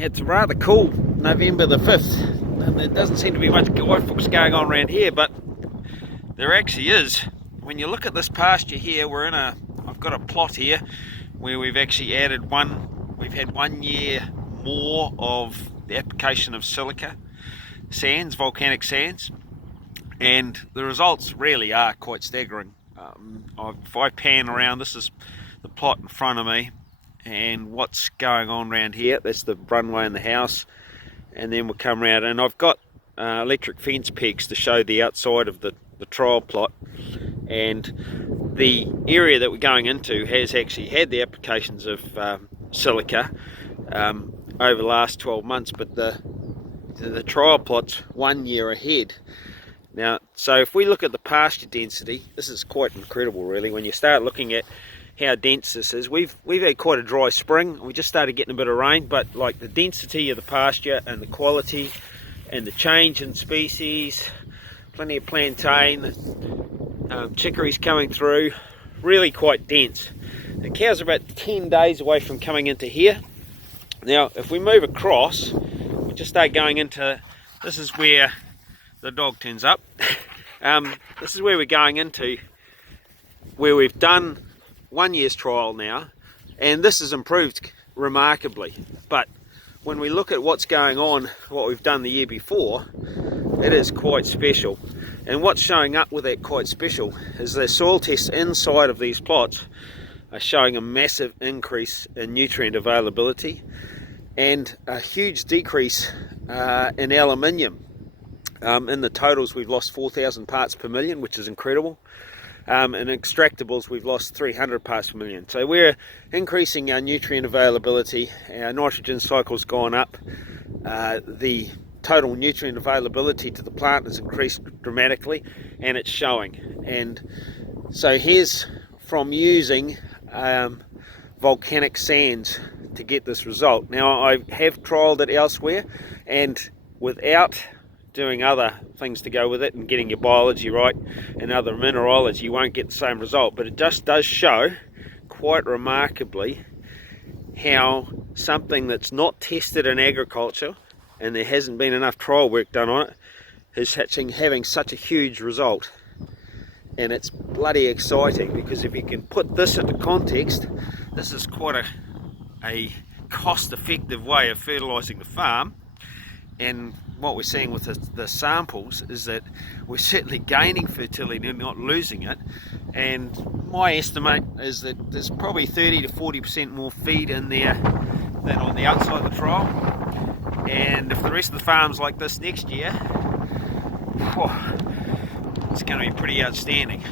It's rather cool, November the 5th. There doesn't seem to be much guy fooks going on around here, but there actually is. When you look at this pasture here, I've got a plot here where we've actually added we've had 1 year more of the application of silica sands, volcanic sands, and the results really are quite staggering. If I pan around, this is the plot in front of me, and what's going on around here, that's the runway in the house, and then we'll come around, and I've got electric fence pegs to show the outside of the trial plot, and the area that we're going into has actually had the applications of silica over the last 12 months, but the trial plot's 1 year ahead. Now, so if we look at the pasture density, this is quite incredible really. When you start looking at how dense this is, we've had quite a dry spring. We just started getting a bit of rain, but like the density of the pasture and the quality and the change in species, plenty of plantain, chicories coming through, really quite dense. The cows are about 10 days away from coming into here. Now, if we move across, we just start going into, this is where the dog turns up. This is where we're going into, where we've done 1 year's trial now, and this has improved remarkably. But when we look at what's going on, what we've done the year before, it is quite special. And what's showing up with that quite special is the soil tests inside of these plots are showing a massive increase in nutrient availability and a huge decrease in aluminium. In the totals, we've lost 4,000 parts per million, which is incredible. In extractables, we've lost 300 parts per million. So we're increasing our nutrient availability. Our nitrogen cycle's gone up. The total nutrient availability to the plant has increased dramatically, and it's showing. And so here's from using volcanic sands to get this result. Now, I have trialled it elsewhere, and without doing other things to go with it and getting your biology right and other mineralogy, you won't get the same result. But it just does show quite remarkably how something that's not tested in agriculture and there hasn't been enough trial work done on it is having such a huge result. And it's bloody exciting, because if you can put this into context, this is quite a cost-effective way of fertilising the farm. And what we're seeing with the samples is that we're certainly gaining fertility and not losing it. And my estimate is that there's probably 30 to 40% more feed in there than on the outside of the trial. And if the rest of the farm's like this next year, it's going to be pretty outstanding.